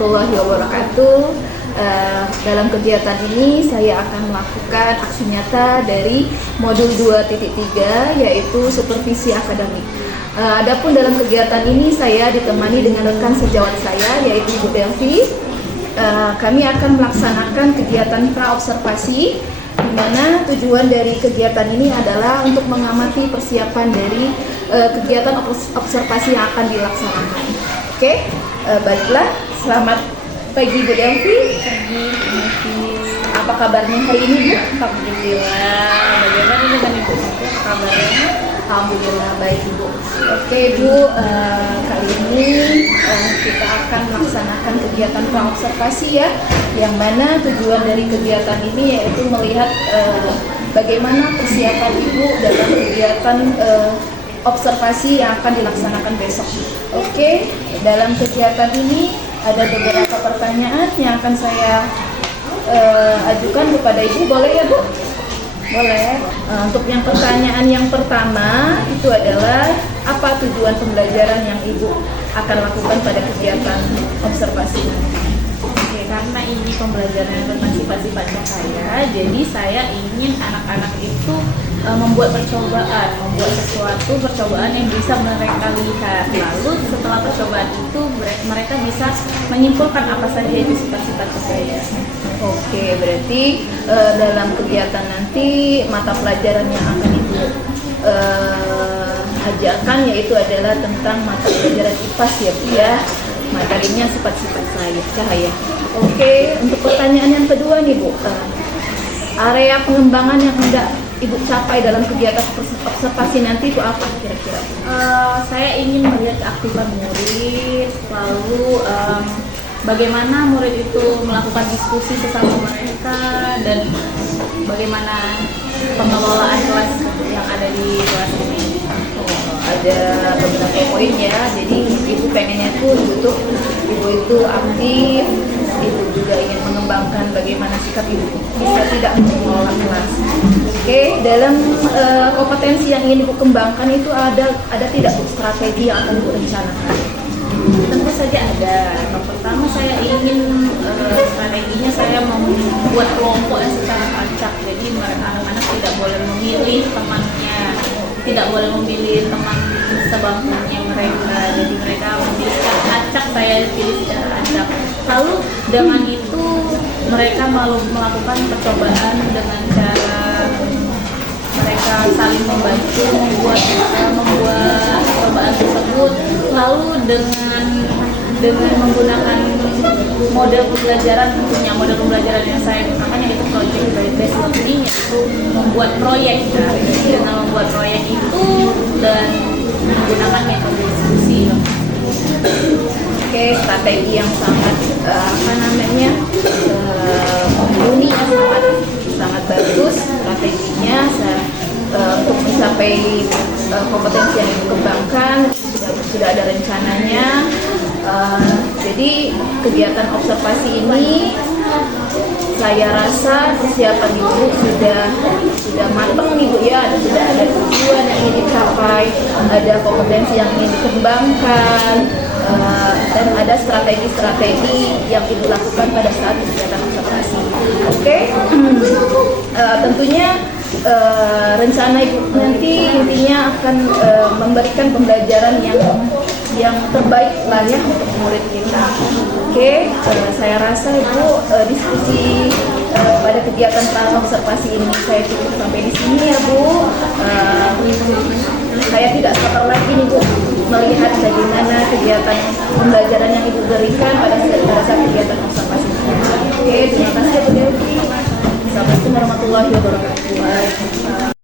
warahmatullahi wabarakatuh. Dalam kegiatan ini saya akan melakukan aksi nyata dari modul 2.3 yaitu supervisi akademik. Adapun dalam kegiatan ini saya ditemani dengan rekan sejawat saya yaitu Ibu Delvi. Kami akan melaksanakan kegiatan praobservasi, di mana tujuan dari kegiatan ini adalah untuk mengamati persiapan dari kegiatan observasi yang akan dilaksanakan. Oke, baiklah, selamat pagi Bu Delvi. Apa kabarnya hari ini Bu? Alhamdulillah. Bagaimana dengan Ibu? Apa kabarnya? Alhamdulillah baik Ibu. Oke Bu, kali ini kita akan melaksanakan kegiatan praobservasi ya, yang mana tujuan dari kegiatan ini yaitu melihat bagaimana persiapan Ibu dalam kegiatan observasi yang akan dilaksanakan besok. Oke, dalam kegiatan ini ada beberapa pertanyaan yang akan saya ajukan kepada Ibu, boleh ya Bu? Boleh. Untuk yang pertanyaan yang pertama itu adalah apa tujuan pembelajaran yang Ibu akan lakukan pada kegiatan observasi nanti? Oke, karena ini pembelajaran tentang sifat-sifat cahaya, jadi saya ingin anak-anak itu membuat sesuatu percobaan yang bisa mereka lihat. Lalu setelah percobaan itu mereka bisa menyimpulkan apa saja itu sifat-sifat cahaya. Oke, berarti dalam kegiatan nanti mata pelajaran yang akan Ibu ajarkan yaitu adalah tentang mata pelajaran IPAS ya Bu ya. Materinya sifat-sifat cahaya. Oke, untuk pertanyaan yang kedua nih Bu, area pengembangan yang hendak Ibu capai dalam kegiatan observasi nanti itu apa kira-kira? Saya ingin melihat keaktifan murid, lalu bagaimana murid itu melakukan diskusi sesama mereka, dan bagaimana pengelolaan kelas yang ada di kelas ini. Ada beberapa poin ya, jadi Ibu pengennya tuh Ibu itu aktif, Ibu juga ingin mengembangkan bagaimana sikap Ibu bisa tidak mengelola kelas. Oke, dalam kompetensi yang ingin Ibu kembangkan itu ada tidak strategi yang akan Ibu rencanakan? Tentu saja ada. Yang pertama saya ingin strateginya saya membuat kelompok yang secara acak. Jadi anak-anak tidak boleh memilih temannya, tidak boleh memilih teman sebangkunya mereka. Jadi mereka memilih secara acak, saya pilih secara acak. Lalu dengan itu mereka melakukan percobaan dengan cara mereka saling membantu membuat percobaan tersebut. Lalu dengan menggunakan model pembelajaran, tentunya model pembelajaran yang saya gunakan yaitu project based learning, yaitu membuat proyek. Nah, dengan membuat proyek itu dan menggunakan metode diskusi. Oke, strategi yang sangat mumpuni ya, sangat bagus strateginya untuk mencapai kompetensi yang dikembangkan, sudah ada rencananya. Jadi kegiatan observasi ini saya rasa persiapan Ibu sudah matang Ibu ya, sudah ada tujuan yang ingin dicapai, ada kompetensi yang ingin dikembangkan, dan ada strategi-strategi yang Ibu lakukan pada saat kegiatan observasi. Oke, tentunya rencana Ibu nanti intinya akan memberikan pembelajaran yang terbaik lah ya untuk murid kita. Oke, saya rasa Ibu diskusi pada kegiatan praobservasi ini saya cukup sampai di sini ya Bu. Saya tidak sabar lagi nih Bu melihat bagaimana kegiatan pembelajaran yang Ibu berikan pada saat kegiatan observasi. Oke, terima kasih ya Bu Dewi. Assalamualaikum warahmatullahi wabarakatuh.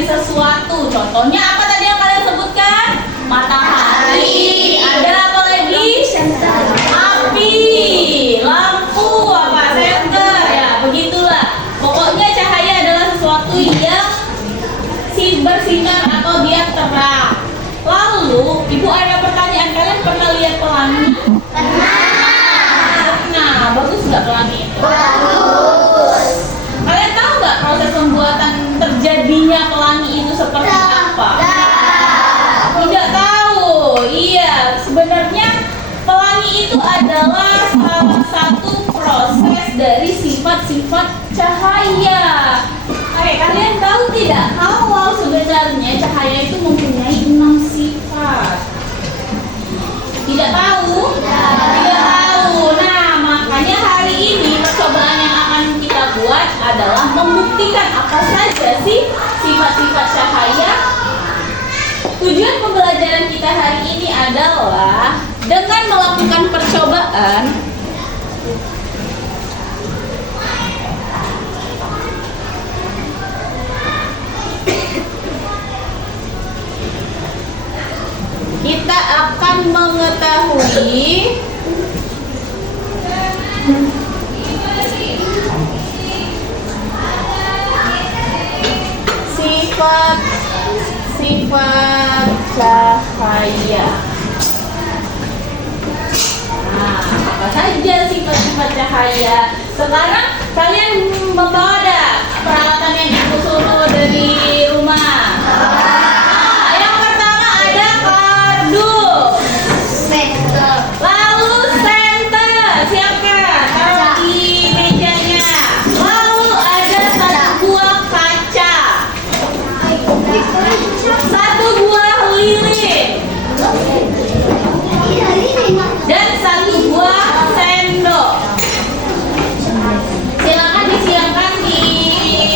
dari sesuatu. Contohnya apa tadi yang kalian sebutkan? Matahari. Ada apa lagi? Api, lampu, apa? Senter, ya begitulah. Pokoknya cahaya adalah sesuatu yang bersinar atau dia terang. Lalu, Ibu ada pertanyaan, kalian pernah lihat pelangi? Nah, bagus nggak pelangi itu? Bagus. Kalian tahu nggak proses pembuatan terjadinya pelangi itu seperti apa? Tidak tahu. Iya, sebenarnya pelangi itu adalah salah satu proses dari sifat-sifat cahaya. Oke, kalian tahu tidak kalau sebenarnya cahaya itu mempunyai 6 sifat? Tidak tahu? Tidak tahu. Nah, makanya hari ini percobaan yang akan kita buat adalah membuktikan apa saja sih sifat-sifat cahaya. Tujuan pembelajaran kita hari ini adalah dengan melakukan percobaan kita akan mengetahui sifat-sifat cahaya. Nah, apa saja sifat-sifat cahaya? Sekarang kalian membawa ada peralatan yang ibu suruh dari rumah. Yang pertama ada kardus. Lalu senter, siapkan, taruh di mejanya. Lalu ada satu buah kaca, satu buah lilin, dan satu buah sendok. Silakan disiapkan di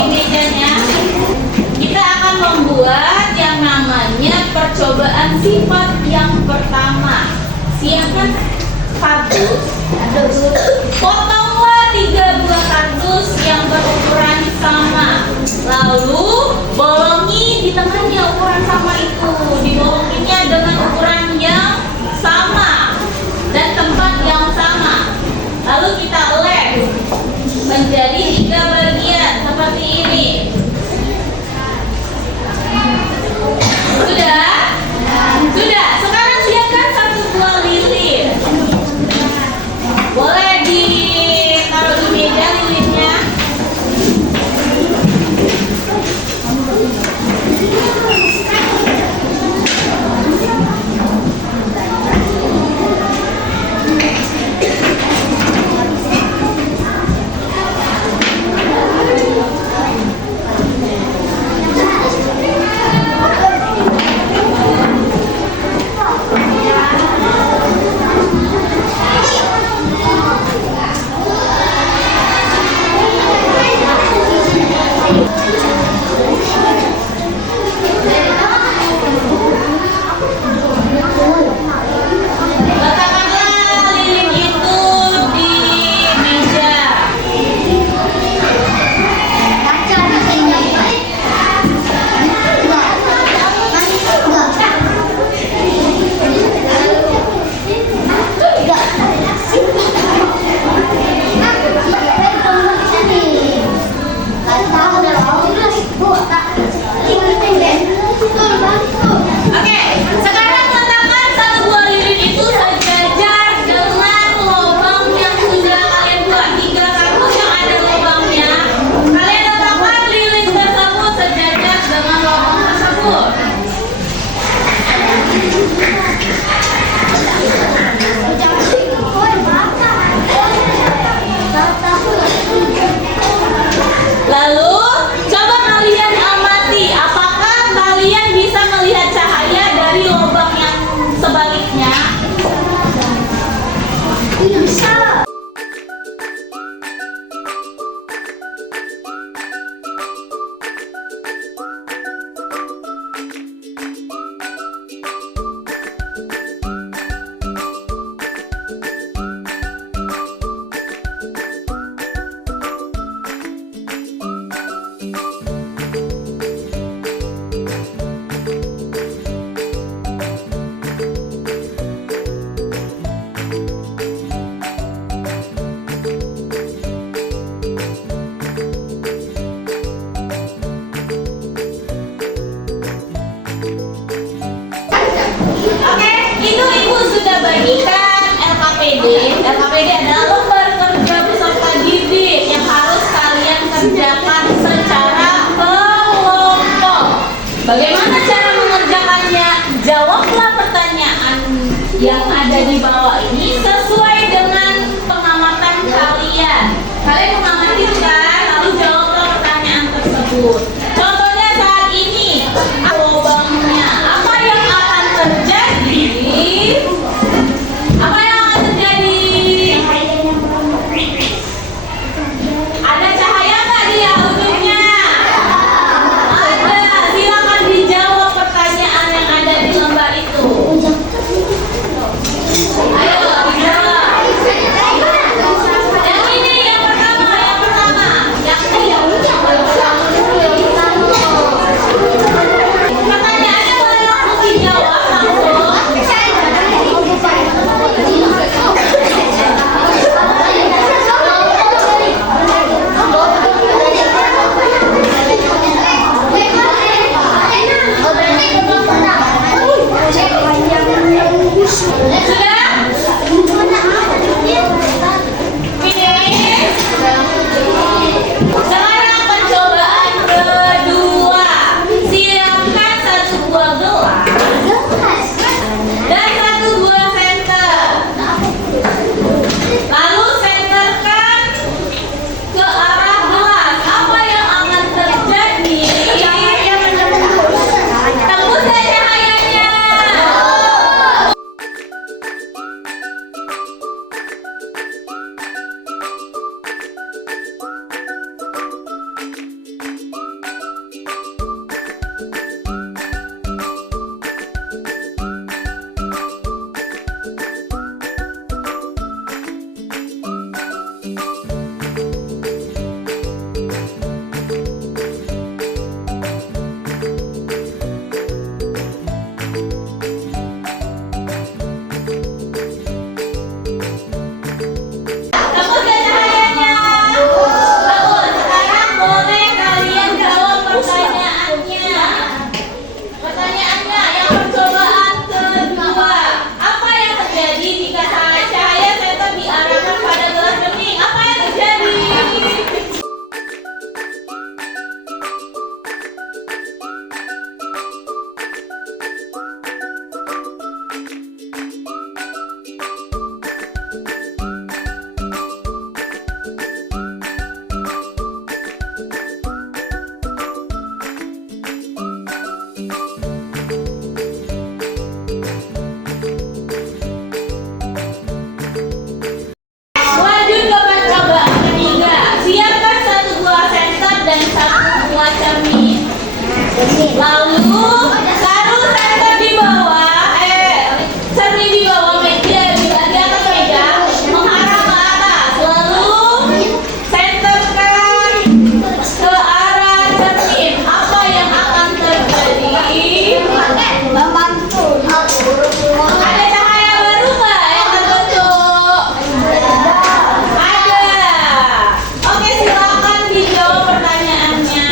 mejanya. Kita akan membuat yang namanya percobaan sifat yang pertama. Siapkan kardus. Potonglah 3 buah kardus yang berukuran sama. Lalu bolongi di tengahnya ukuran sama itu. Dibolonginya dengan ukuran yang sama dan tempat yang sama. Lalu kita lem menjadi 3 bagian seperti ini. Sudah? Sudah. Sekarang siapkan satu buah lilin. Boleh ditaruh di meja lilinnya. Letakkanlah lilin itu di meja. Oke, sekarang letakkan satu buah lilin itu sejajar dengan lubang yang sudah kalian buat. 3 kardus yang ada lubangnya. Kalian letakkan lilin tersebut sejajar dengan lubang tersebut. Lalu coba kalian amati apakah kalian bisa melihat cahaya dari lubang membagikan LKPD. LKPD adalah lembar kerja peserta didik yang harus kalian kerjakan secara kelompok. Bagaimana cara mengerjakannya? Jawablah pertanyaan yang ada di bawah ini sesuai dengan pengamatan kalian. Kalian mengamati kan, lalu jawablah pertanyaan tersebut. Contohnya saat ini, lubangnya apa yang akan terjadi? Apa yang akan terjadi? Ada cahaya nggak di audionya? Ada. Silakan dijawab pertanyaan yang ada di lembar itu. Ayo dijawab. Yang ini yang pertama. Pertanyaannya boleh langsung dijawab langsung. Sudah? Finish? Sekarang percobaan kedua. Siapkan 1 buah gelas dan 1 buah senter. Lalu senterkan ke arah gelas. Apa yang akan terjadi? Tembuslah cahayanya. Tembuslah cahayanya. Bagus. Sekarang boleh kalian jawab pertanyaannya. Pertanyaannya yang percobaan kedua. Apa yang terjadi jika cahaya senter diarahkan pada gelas bening? Apa yang terjadi? Lanjut ke percobaan ketiga. Siapkan 1 buah senter dan 1 buah cermin. Lalu taruh senter di bawah, cermin di bawah meja, di atas meja, menghadap ke atas. Lalu senterkan ke arah cermin. Apa yang akan terjadi? Ada cahaya baru nggak yang terbentuk? Ada. Oke, silakan dijawab pertanyaannya.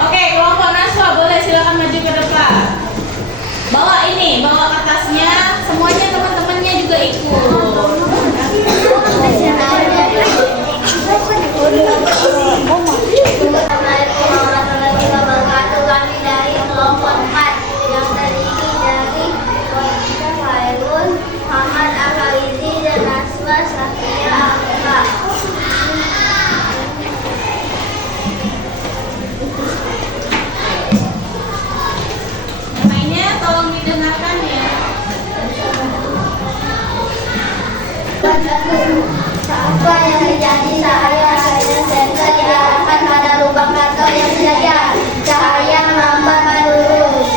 Oke, kelompok Naswa boleh silakan maju ke depan. Bawa ini, bawa kertasnya, semuanya teman-temannya juga ikut. Assalamualaikum warahmatullahi wabarakatuh. Kami dari kelompok 4 yang terdiri dari Wajida Khairun, Muhammad Akalizi, dan Naswa Safia Alfa. Mainnya tolong didengarkan ya. Apa yang terjadi saya senter diarahkan pada lubang karton yang sejajar. Cahaya melambat lurus.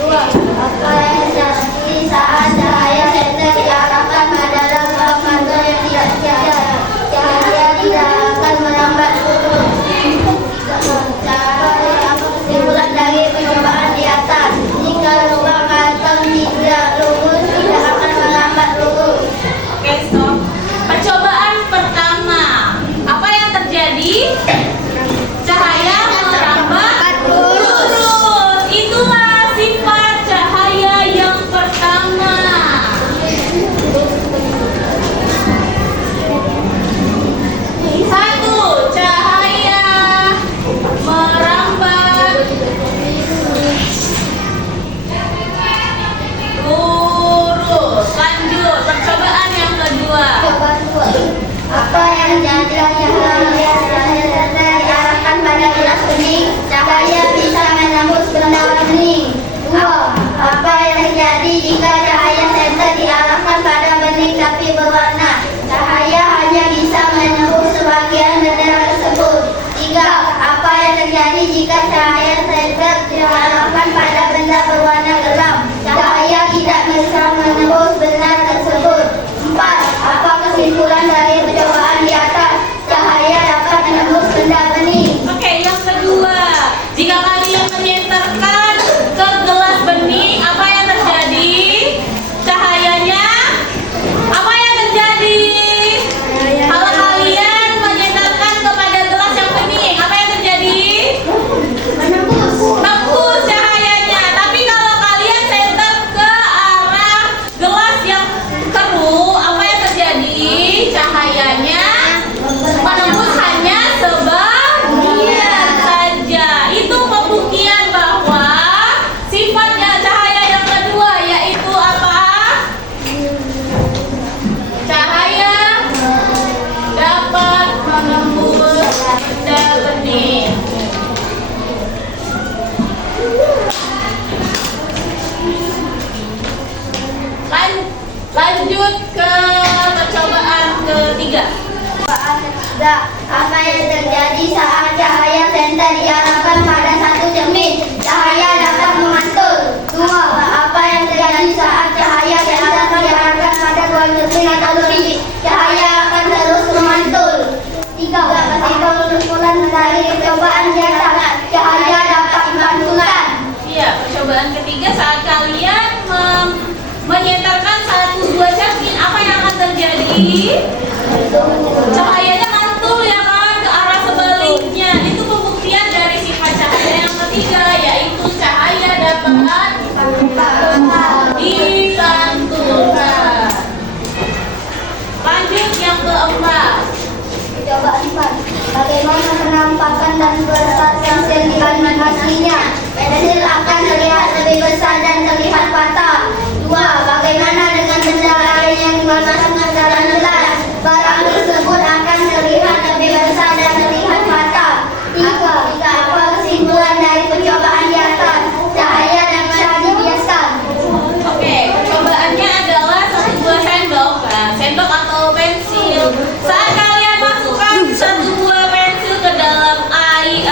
2. Apa yang terjadi saat cahaya senter diarahkan pada lubang karton yang tidak sejajar. Cahaya tidak akan melambat lurus. 3. Cara kesimpulan dari percobaan di atas. Jika lubang karton tidak lurus, tidak akan melambat lurus. Oke, stop. Percobaan pertama. Apa yang terjadi? Cahaya merambat lurus. Itulah sifat cahaya yang pertama. Satu, cahaya merambat lurus. Lanjut, percobaan yang kedua. Apa yang jadi cahaya senter diarahkan pada gelas bening, cahaya bisa menembus benda bening. 2. Apa yang terjadi jika cahaya senter diarahkan pada bening tapi berwarna? Cahaya hanya bisa menembus sebagian benda tersebut. 3. Apa yang terjadi jika cahaya senter diarahkan pada benda berwarna gelap? Cahaya tidak bisa menembus benda tersebut. 4. Apa kesimpulan dari percobaan di atas? Cahaya dapat menembus benda bening. Oke, yang kedua. Jika kalian menyenterkan ke gelas bening, apa yang terjadi? Cahayanya apa yang terjadi? Kalau kalian menyenterkan kepada gelas yang bening, apa yang terjadi? Tembus cahayanya. Tapi kalau kalian senter ke arah gelas yang keruh, apa yang terjadi? Cahayanya menembus hanya sebagian saja. Itu pembuktian bahwa sifatnya cahaya yang kedua yaitu apa? Cahaya dapat menembus benda bening. Lanjut ke percobaan ketiga. Apa yang terjadi saat cahaya senter diarahkan pada satu cermin? Cahaya dapat memantul. 2. Apa yang terjadi saat cahaya senter diarahkan pada dua cermin atau lebih? Cahaya akan terus memantul. 3. Kesimpulan dari percobaan di atas. Cahaya dapat dipantulkan. Iya, percobaan ketiga saat kalian menyentarkan satu dua cermin, apa yang akan terjadi? Cahayanya mantul ya kan ke arah sebaliknya. Itu pembuktian dari sifat cahaya yang ketiga yaitu cahaya dapat dipantulkan. Lanjut yang keempat. Percobaan 4. Bagaimana penampakan dan besar pensil di animasinya? Pensil akan terlihat lebih besar dan terlihat patah. 2. Bagaimana dengan benda lain yang digambarkan secara jelas? Barang tersebut akan terlihat lebih besar dan terlihat patah. 3. Apa kesimpulan dari percobaan di atas? Cahaya dapat dibiaskan. Oke, percobaannya adalah satu buah sendok, sendok atau pensil. Saat kalian masukkan satu buah pensil ke dalam air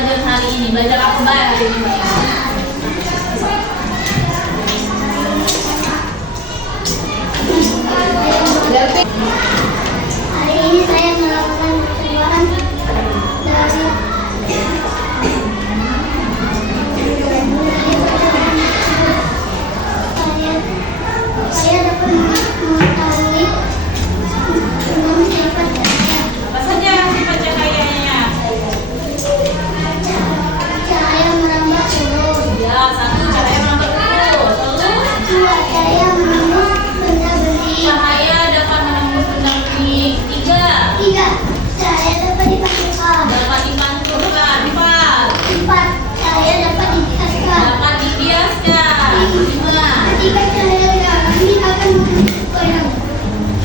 pelajaran hari ini? Belajar apa hari ini, Mbak? Hari ini saya melakukan persembahan dari saya dapat mengetahui tentang sifat cahaya. Apa saja sifat cahayanya? Cahaya merambat telur. Ya, satu cahaya merambat telur. Terus Dua, cahaya menembus benda besi. cahaya dapat menembus benda-benda. Tiga, Tiga, cahaya dapat dipantulkan. dapat dipantulkan. Empat, Empat, cahaya dapat dibiaskan. dapat dibiaskan. Lima, Ketika cahaya dialami akan membentuk bayangan.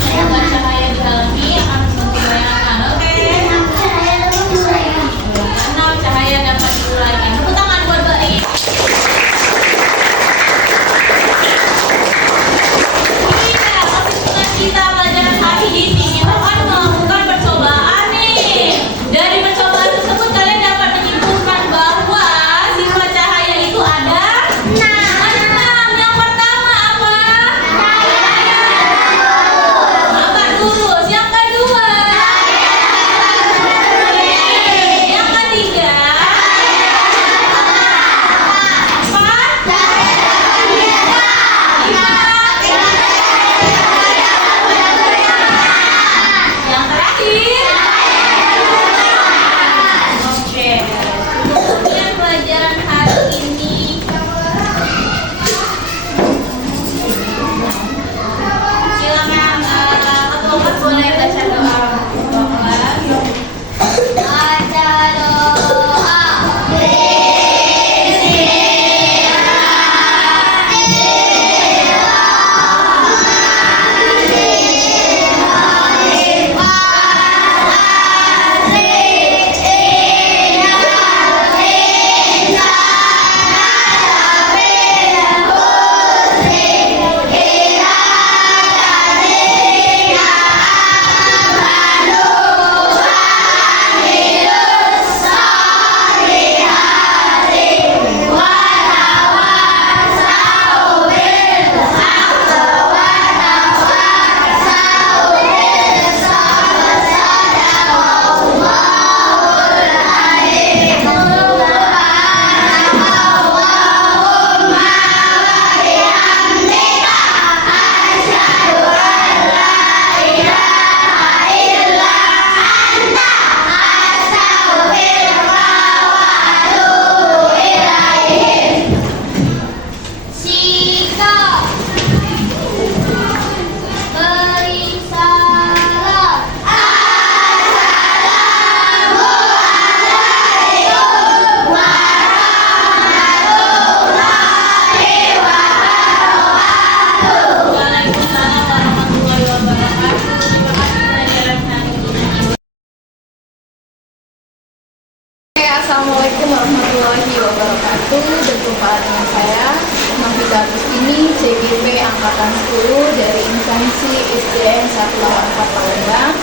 dapat cahaya dialami akan membentuk bayangan. Oke. Enam, cahaya dapat diuraikan. Enam, cahaya dapat diuraikan. Tepuk tangan buat Mbak Ri. Iya, masih tugas kita pelajaran hari ini. Kita akan melakukan percobaan nih. Dari percobaan tersebut kalian dapat menyimpulkan bahwa sifat cahaya itu ada enam. Yang pertama apa? Angkat lurus. Yang kedua? Yang ketiga? Empat? Yang terakhir? Oke. Kemudian pelajaran hari ini silakan ketua kelas boleh baca doa kelas. Baca doa. Sikap beri salam. Waalaikumsalam warahmatullahi wabarakatuh. Terima kasih pelajaran hari ini. Assalamualaikum warahmatullahi wabarakatuh. Berjumpa dengan saya Nafita Agustini, CGP Angkatan 10 dari instansi SDN 184 Palembang.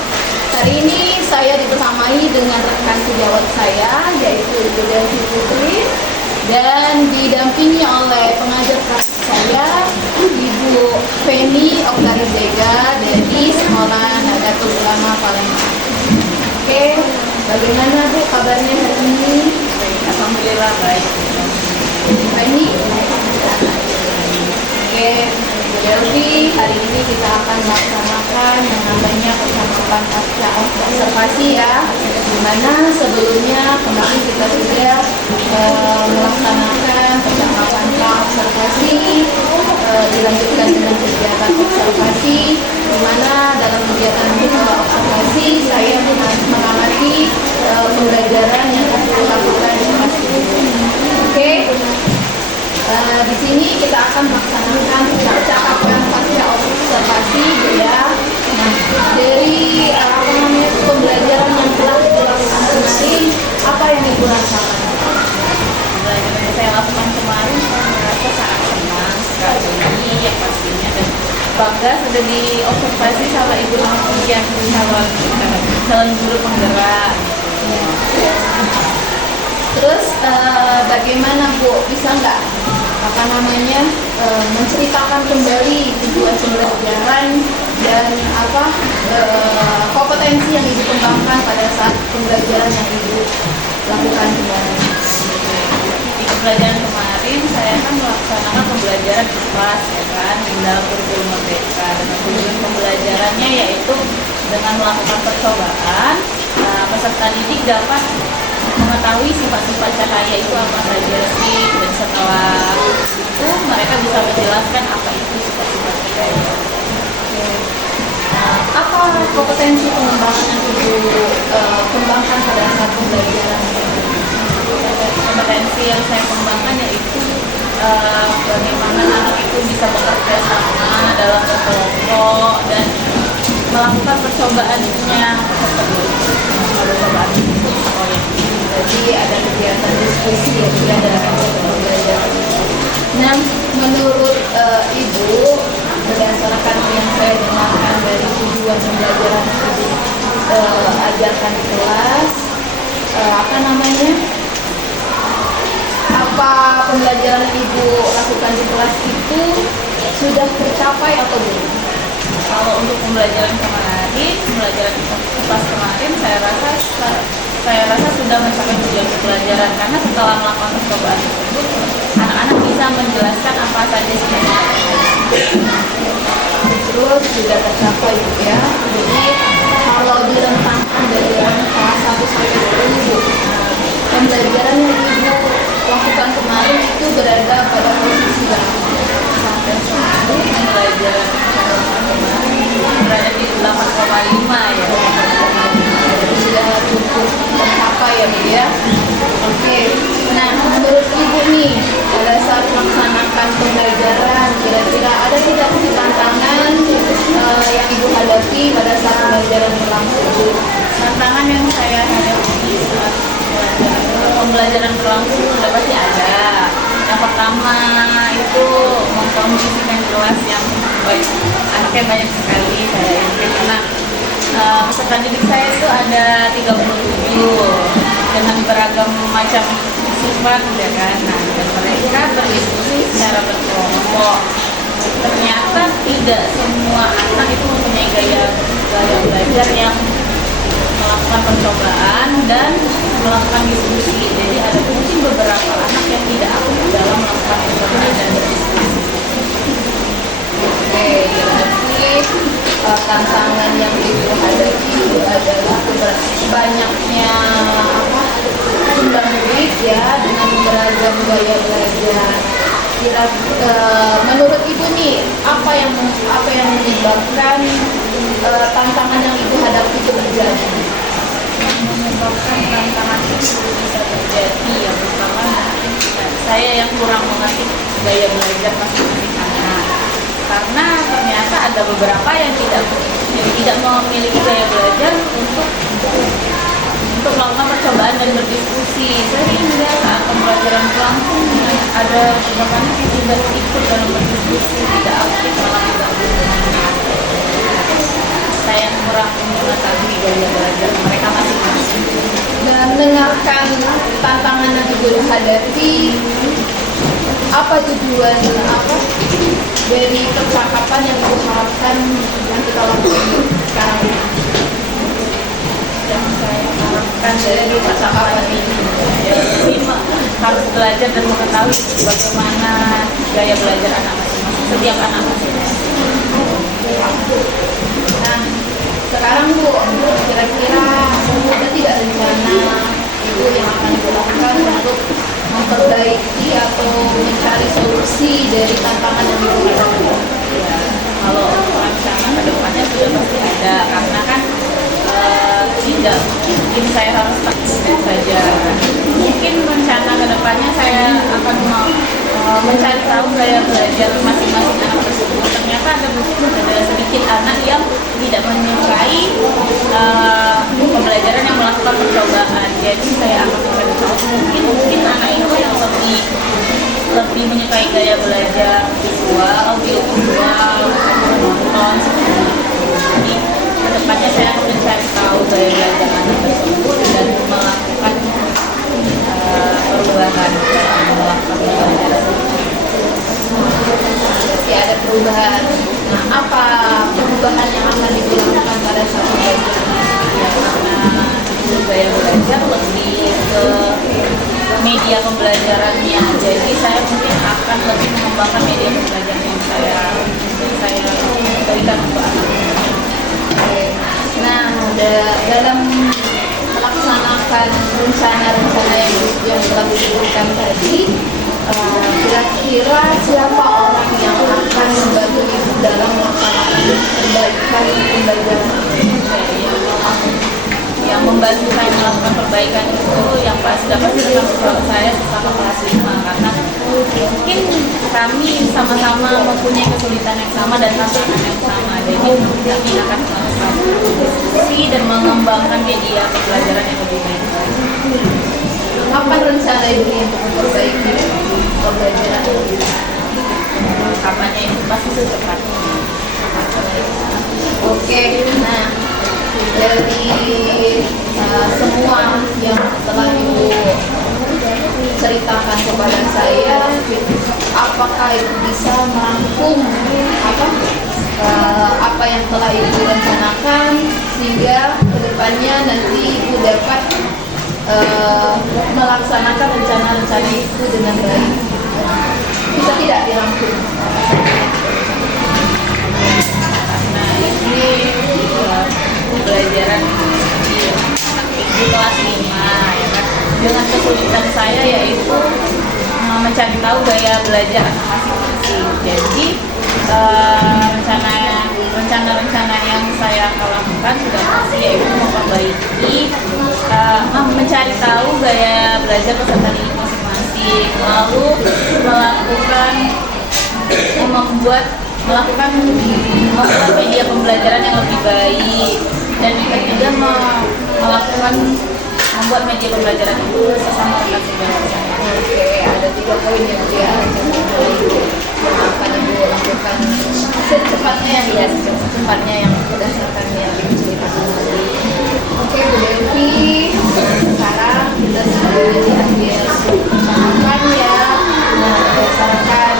Hari ini saya dibersamai dengan rekan sejawat saya, yaitu Ibu Delvi Putri, dan didampingi oleh pengajar praktik saya, Ibu Feni Oktarizega dari Sekolah Nadatul Ulama Palembang. Oke, bagaimana Bu kabarnya hari ini? Alhamdulillah baik. Feni? Oke, Bu Delvi, hari ini kita akan melaksanakan yang namanya percakapan pasca observasi ya. Dimana sebelumnya kemarin kita sudah melaksanakan percakapan observasi, dilanjutkan dengan kegiatan observasi, dimana dalam kegiatan observasi saya mengamati pembelajaran yang kita lakukan di kelas ini. Oke. Di sini kita akan melaksanakan percakapan pasca observasi ya. Nah, dari pembelajaran yang telah dilakukan kemarin, apa yang Ibu rasakan? Pelajaran yang saya lakukan kemarin saya merasa sangat senang sekali ya pastinya, dan bangga sudah diobservasi sama Ibu Novian, calon guru penggerak. Terus bagaimana Bu, bisa nggak menceritakan kembali tujuan pembelajaran dan kompetensi yang Ibu kembangkan pada saat pembelajaran yang Ibu lakukan kemarin? Di pembelajaran kemarin saya kan melaksanakan pembelajaran di kelas ya kan, di dalam kurikulum merdeka. Dan tujuan pembelajarannya yaitu dengan melakukan percobaan, peserta didik dapat mengetahui sifat-sifat cahaya itu apa saja sih, dan setelah itu mereka bisa menjelaskan apa itu sifat-sifat cahaya. Apa kompetensi pengembangan yang Ibu kembangkan pada saat pembelajaran? Kompetensi yang saya kembangkan yaitu bagaimana anak itu bisa bekerja sama dalam berkelompok dan melakukan percobaannya tersebut. Jadi ada kegiatan diskusi ya juga dalam pembelajaran. Nah, menurut Ibu, berdasarkan yang saya dengarkan dari tujuan pembelajaran Ibu ajarkan di kelas, apa pembelajaran Ibu lakukan di kelas itu sudah tercapai atau belum? Kalau untuk pembelajaran kelas kemarin, saya rasa sudah mencapai tujuan pembelajaran, karena setelah melakukan percobaan tersebut, anak-anak bisa menjelaskan apa saja sebenarnya. Terus sudah tercapai ya. Jadi kalau direntangkan dari kelas 1 sampai 10, pembelajaran yang Ibu lakukan kemarin itu berada pada posisi berapa? Sampai 10 Pembelajaran kemarin berada di 8,5 ya. Sudah cukup tercapai ya Bu ya. Oke. Nah, menurut Ibu nih, pada saat melaksanakan pembelajaran, kira-kira ada tidak sih tantangan yang Ibu hadapi pada saat pembelajaran berlangsung? Tantangan yang saya hadapi saat pembelajaran berlangsung sudah pasti ada. Yang pertama itu mengkondisikan kelas yang baik, anaknya banyak sekali saya yakin, karena peserta didik saya itu ada 37 dengan beragam macam sifat ya kan. Nah, dan mereka berdiskusi secara berkelompok. Ternyata tidak semua anak itu mempunyai gaya belajar yang melakukan percobaan dan melakukan diskusi. Jadi ada mungkin beberapa anak yang tidak aktif dalam melakukan percobaan dan berdiskusi. Oke, berarti tantangan yang Ibu hadapi itu adalah banyaknya jumlah murid ya dengan beragam gaya belajar. Menurut Ibu nih, apa yang menyebabkan tantangan yang Ibu hadapi itu terjadi? Yang menyebabkan tantangan itu bisa terjadi yang pertama, saya yang kurang mengerti gaya belajar masing-masing anak, karena ternyata ada beberapa yang tidak memiliki gaya belajar untuk melakukan percobaan dan berdiskusi, sehingga saat pembelajaran berlangsung ada beberapa anak yang tidak ikut dalam berdiskusi, tidak aktif dalam bergabung. Saya kurang mengetahui gaya belajar mereka masing-masing. Dan mendengarkan tantangan yang Ibu hadapi, apa tujuan dari percakapan yang Ibu harapkan yang kita lakukan sekarang ini? Yang saya harapkan dari percakapan ini harus belajar dan mengetahui bagaimana gaya belajar anak masing-masing, setiap anak masing-masing. Nah, sekarang Bu, kira-kira ada tidak rencana Ibu yang akan dilakukan untuk memperbaiki atau mencari solusi dari tantangan yang Ibu hadapi? Ya, kalau rencana kedepannya sudah pasti ada, karena kan tidak mungkin saya harus takut saja. Mungkin rencana kedepannya saya akan mencari tahu gaya belajar masing-masing anak tersebut. Ternyata ada sedikit anak yang tidak menyukai pembelajaran yang melakukan percobaan. Jadi saya akan mencari tahu mungkin anak itu yang lebih menyukai gaya belajar visual, audiovisual, menonton seperti itu. Jadi kedepannya saya akan mencari tahu gaya belajar anak tersebut dan melakukan perubahan dalam melakukan pembelajaran. Pasti ada perubahan. Nah, apa perubahan yang akan dilakukan pada saat belajar? Ya, karena gaya belajar lebih ke media pembelajarannya, jadi saya mungkin akan lebih mengembangkan media pembelajaran yang saya berikan untuk anak. Nah, dalam melaksanakan rencana-rencana yang telah disebutkan tadi, kira-kira siapa orang yang akan membantu ibu dalam melaksanakan perbaikan pembelajaran? Yang membantu saya melakukan perbaikan itu yang pasti rekan saya sesama kelas 5, karena mungkin kami sama-sama mempunyai kesulitan yang sama dan tantangan yang sama, jadi kami akan selalu diskusi dan mengembangkan media pembelajaran yang lebih baik. Apa rencana ibu untuk memperbaiki pembelajaran? Kapannya itu pasti secepatnya. Oke, nah dari semua yang telah ibu ceritakan kepada saya, apakah ibu bisa merangkum apa yang telah ibu rencanakan sehingga kedepannya nanti ibu dapat melaksanakan rencana-rencana itu dengan baik? Bisa tidak dirangkum? Karena ini pembelajaran di anak di kelas 5 ya kan, dengan kesulitan saya yaitu mencari tahu gaya belajar anak masing-masing. Jadi rencana-rencana yang saya akan lakukan sudah pasti yaitu memperbaiki, mencari tahu gaya belajar peserta didik masing-masing, lalu melakukan media pembelajaran yang lebih baik, dan yang ketiga membuat media pembelajaran itu sesama rekan sejawat. Oke, ada 3 poin ya Bu ya yang akan ibu lakukan secepatnya yang berdasarkan yang ibu ceritakan tadi. Oke Bu Devi, sekarang kita sudah di akhir percakapan ya. Nah, berdasarkan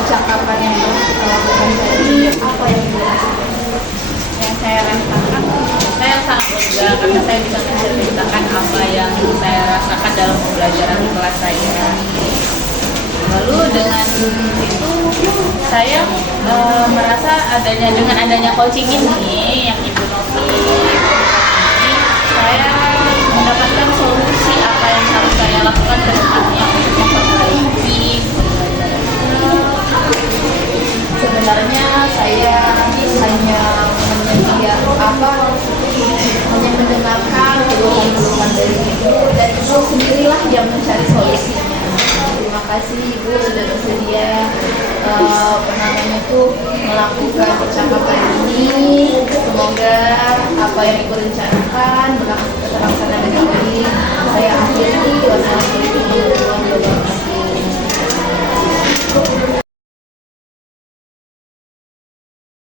percakapan yang kita lakukan tadi, apa yang ibu rasakan? Yang saya rasakan, saya sangat lega karena saya bisa menceritakan apa yang saya rasakan dalam pembelajaran di kelas saya. Lalu dengan itu saya merasa dengan adanya coaching ini yang Ibu Novi ini, saya mendapatkan solusi apa yang harus saya lakukan ke depannya untuk memperbaiki pembelajaran. Sebenarnya saya hanya mendengarkan keluhan-keluhan dari ibu, dan ibu sendirilah yang mencari solusinya. Terima kasih ibu sudah bersedia melakukan percakapan ini. Semoga apa yang ibu rencanakan berlangsung